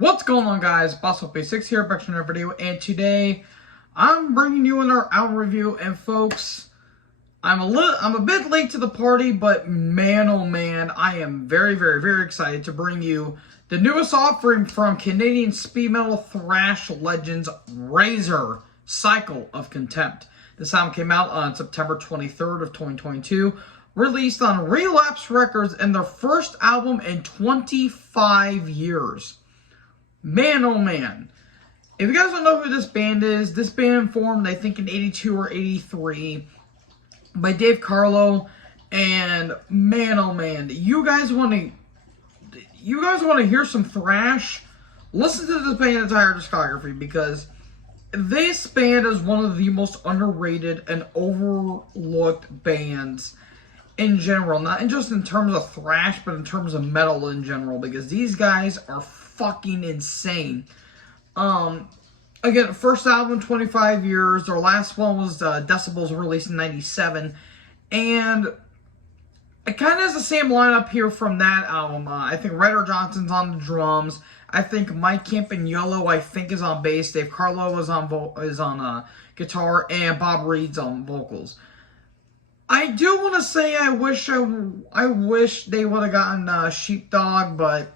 What's going on, guys? BossOP6 here, back to another video, and today I'm bringing you another album review. And folks, I'm a bit late to the party, but man, oh man, I am very, very, very excited to bring you the newest offering from Canadian speed metal thrash legends Razor, Cycle of Contempt. This album came out on September 23rd of 2022, released on Relapse Records, and their first album in 25 years. Man, oh man. If you guys don't know who this band is, this band formed, I think, in 82 or 83 by Dave Carlo. And man, oh man, you guys want to hear some thrash? Listen to this band's entire discography, because this band is one of the most underrated and overlooked bands in general. Not just in terms of thrash, but in terms of metal in general, because these guys are fucking insane. Again, first album, 25 years. Their last one was Decibels, released in 97. And it kind of has the same lineup here from that album. I think Ryder Johnson's on the drums. I think Mike Campagnolo, I think, is on bass. Dave Carlo is on guitar, and Bob Reed's on vocals. I do want to say I wish they would have gotten Sheepdog, but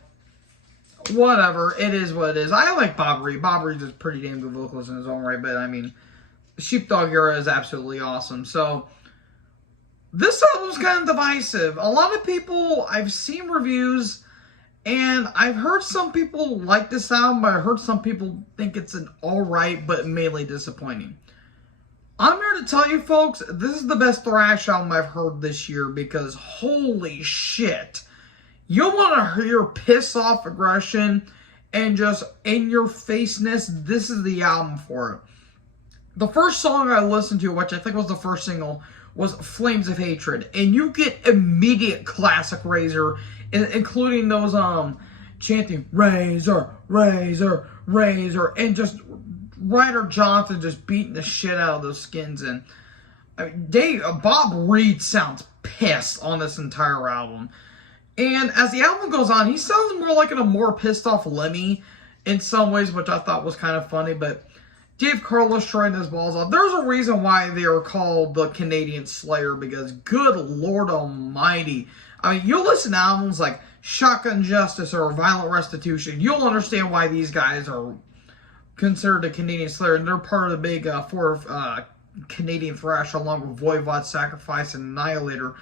whatever. It is what it is. I like Bob Reed. Bob Reed is a pretty damn good vocalist in his own right, but I mean, the Sheepdog era is absolutely awesome. So this album's kind of divisive. A lot of people, I've seen reviews, and I've heard some people like this album, but I heard some people think it's an alright, but mainly disappointing. I'm here to tell you, folks, this is the best thrash album I've heard this year, because holy shit. You want to hear piss off aggression and just in your faceness, this is the album for it. The first song I listened to, which I think was the first single, was Flames of Hatred. And you get immediate classic Razor, including those chanting Razor, Razor, Razor, and just Ryder Johnson just beating the shit out of those skins. And I mean, Bob Reed sounds pissed on this entire album. And as the album goes on, he sounds more like a more pissed off Lemmy in some ways, which I thought was kind of funny. But Dave Carlos trying his balls off. There's a reason why they are called the Canadian Slayer, because good Lord Almighty. I mean, you listen to albums like Shotgun Justice or Violent Restitution, you'll understand why these guys are considered a Canadian Slayer, and they're part of the big four Canadian thrash, along with Voivod, Sacrifice, and Annihilator.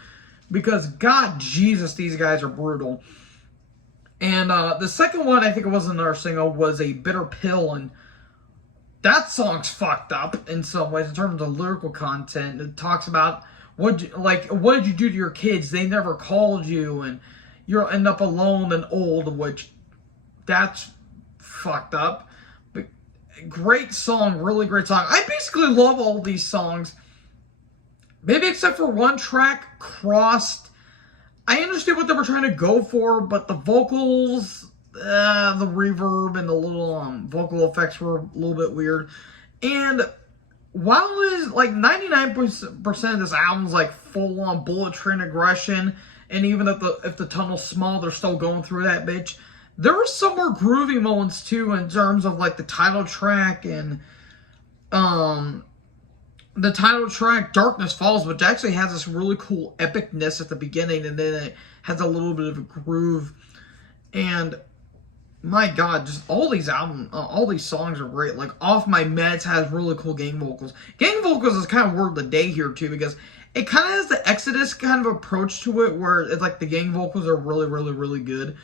Because, God, Jesus, these guys are brutal. And the second one, I think it was another single, was A Bitter Pill. And that song's fucked up in some ways in terms of lyrical content. It talks about, what did you do to your kids? They never called you. And you'll end up alone and old, which, that's fucked up. But great song, really great song. I basically love all these songs. Maybe except for one track, Crossed. I understood what they were trying to go for, but the vocals, the reverb, and the little vocal effects were a little bit weird. And while it is like 99% of this album's like full-on bullet train aggression, and even if the tunnel's small, they're still going through that bitch. There were some more groovy moments too, in terms of like the title track and the title track, Darkness Falls, which actually has this really cool epicness at the beginning, and then it has a little bit of a groove. And my God, just all these songs are great. Like Off My Meds has really cool gang vocals. Gang vocals is kind of word of the day here too, because it kind of has the Exodus kind of approach to it, where it's like the gang vocals are really, really, really good.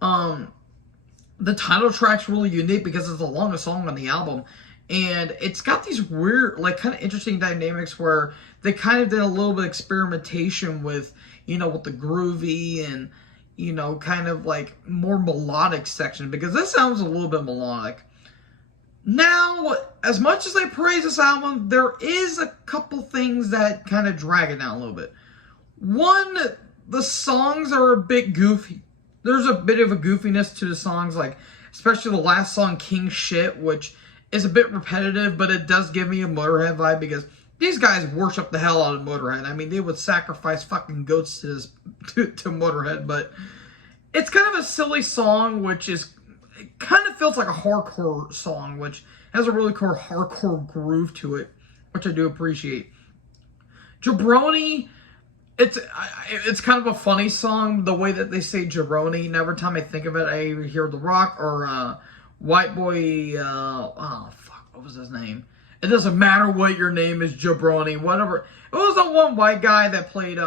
The title track's really unique because it's the longest song on the album. And it's got these weird, like, kind of interesting dynamics where they kind of did a little bit of experimentation with, with the groovy and, kind of like more melodic section, because this sounds a little bit melodic. Now, as much as I praise this album, there is a couple things that kind of drag it down a little bit. One, the songs are a bit goofy. There's a bit of a goofiness to the songs, like, especially the last song, King Shit, which is a bit repetitive, but it does give me a Motorhead vibe, because these guys worship the hell out of Motorhead. I mean, they would sacrifice fucking goats to Motorhead, but it's kind of a silly song, which is it kind of feels like a hardcore song, which has a really cool hardcore groove to it, which I do appreciate. Jabroni, it's kind of a funny song, the way that they say jabroni, and every time I think of it, I either hear The Rock or White Boy, what was his name? It doesn't matter what your name is, jabroni, whatever. It was the one white guy that played,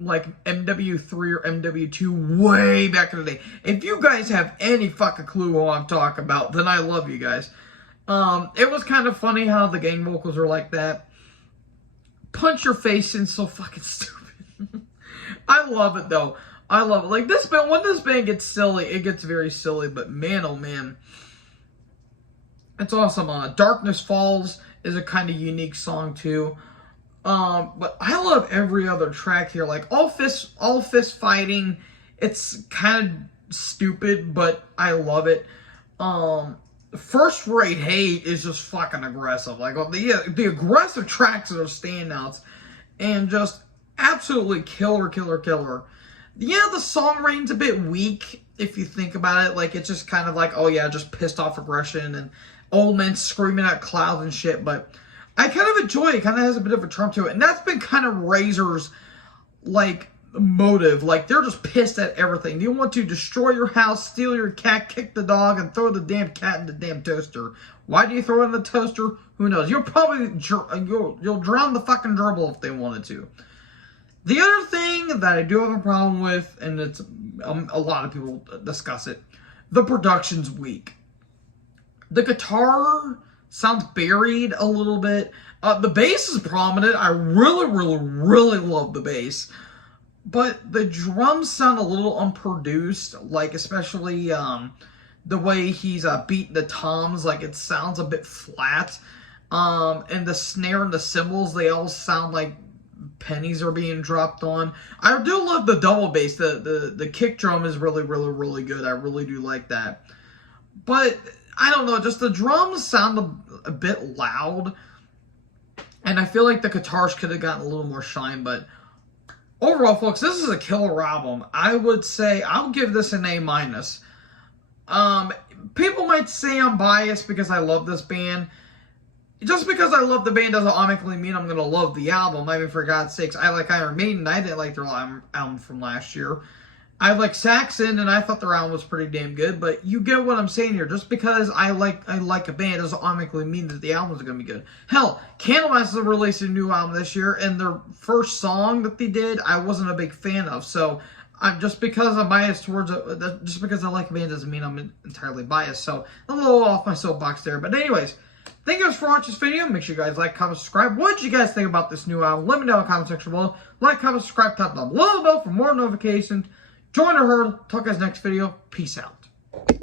like MW3 or MW2 way back in the day. If you guys have any fucking clue who I'm talking about, then I love you guys. It was kind of funny how the gang vocals are like that. Punch Your Face in so fucking stupid. I love it though. I love it. Like this band, when this band gets silly, it gets very silly, but man oh man. It's awesome. Darkness Falls is a kind of unique song too. But I love every other track here. Like all fist fighting, it's kind of stupid, but I love it. First Rate Hate is just fucking aggressive. Like the aggressive tracks are standouts, and just absolutely killer. Yeah, the song rating's a bit weak if you think about it. Like it's just kind of like, oh yeah, just pissed off aggression and old men screaming at clouds and shit. But I kind of enjoy it. It kind of has a bit of a charm to it, and that's been kind of Razor's like motive. Like they're just pissed at everything. You want to destroy your house, steal your cat, kick the dog, and throw the damn cat in the damn toaster. Why do you throw it in the toaster? Who knows? You'll probably you'll drown the fucking gerbil if they wanted to. The other thing that I do have a problem with, and it's a lot of people discuss it, the production's weak. The guitar sounds buried a little bit. The bass is prominent. I really love the bass. But the drums sound a little unproduced, like especially the way he's beating the toms, like it sounds a bit flat. And the snare and the cymbals, they all sound like pennies are being dropped on. I do love the double bass. The kick drum is really good. I really do like that. But I don't know, just the drums sound a bit loud. And I feel like the guitars could have gotten a little more shine, but overall, folks, this is a killer album. I would say I'll give this an A-. People might say I'm biased because I love this band. Just because I love the band doesn't automatically mean I'm going to love the album. I mean, for God's sakes, I like Iron Maiden. I didn't like their album from last year. I like Saxon, and I thought their album was pretty damn good. But you get what I'm saying here. Just because I like a band doesn't automatically mean that the album is going to be good. Hell, Candlemass released a new album this year, and their first song that they did, I wasn't a big fan of. So, just because I'm biased towards it, just because I like a band doesn't mean I'm entirely biased. So, a little off my soapbox there. But anyways, thank you guys for watching this video. Make sure you guys like, comment, subscribe. What did you guys think about this new album? Let me know in the comment section below. Like, comment, subscribe, tap the little bell for more notifications. Join our herd. Talk guys next video. Peace out.